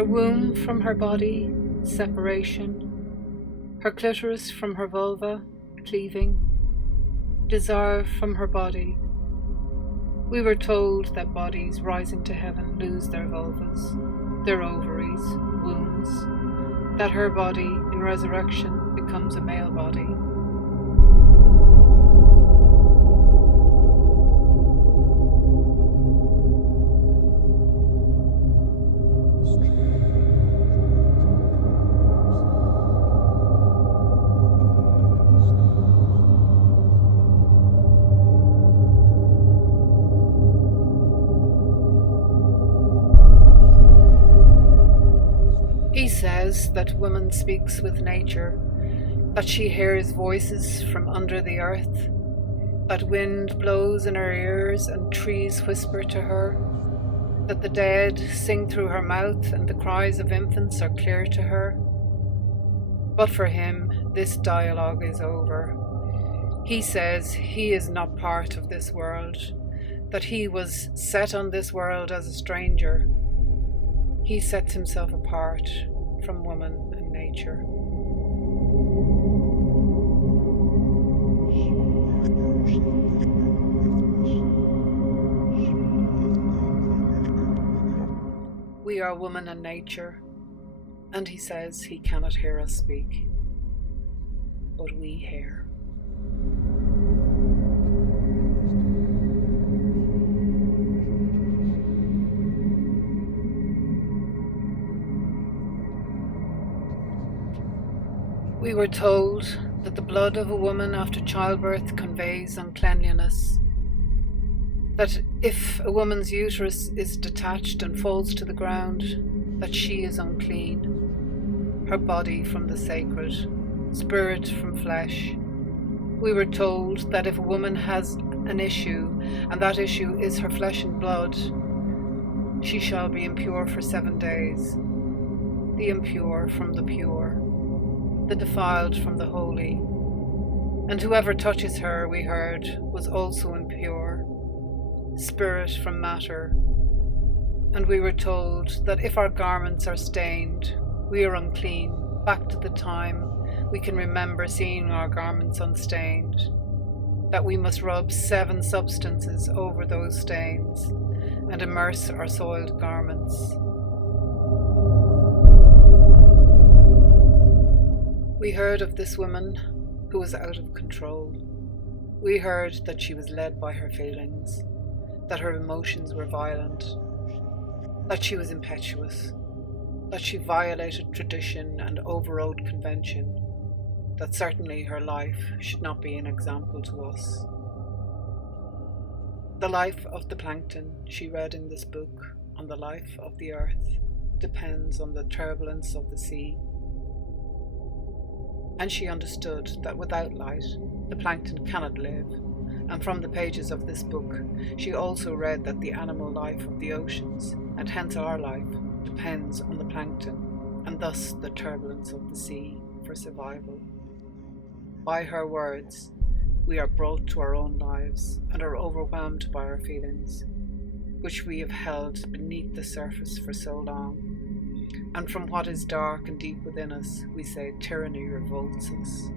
Her womb from her body, separation. Her clitoris from her vulva, cleaving. Desire from her body. We were told that bodies rising to heaven lose their vulvas, their ovaries, wombs, that her body in resurrection becomes a male body. He says that woman speaks with nature, that she hears voices from under the earth, that wind blows in her ears and trees whisper to her, that the dead sing through her mouth and the cries of infants are clear to her. But for him, this dialogue is over. He says he is not part of this world, that he was set on this world as a stranger. He sets himself apart from woman and nature. We are woman and nature, and he says he cannot hear us speak, but we hear. We were told that the blood of a woman after childbirth conveys uncleanliness, that if a woman's uterus is detached and falls to the ground, that she is unclean, her body from the sacred, spirit from flesh. We were told that if a woman has an issue, and that issue is her flesh and blood, she shall be impure for 7 days, the impure from the pure, the defiled from the holy, and whoever touches her, we heard, was also impure, spirit from matter. And we were told that if our garments are stained, we are unclean, back to the time we can remember seeing our garments unstained, that we must rub 7 substances over those stains and immerse our soiled garments. We heard of this woman who was out of control. We heard that she was led by her feelings, that her emotions were violent, that she was impetuous, that she violated tradition and overrode convention, that certainly her life should not be an example to us. The life of the plankton, she read in this book, on the life of the earth, depends on the turbulence of the sea. And she understood that without light, the plankton cannot live. And from the pages of this book, she also read that the animal life of the oceans, and hence our life, depends on the plankton, and thus the turbulence of the sea for survival. By her words, we are brought to our own lives and are overwhelmed by our feelings, which we have held beneath the surface for so long. And from what is dark and deep within us, we say tyranny revolts us.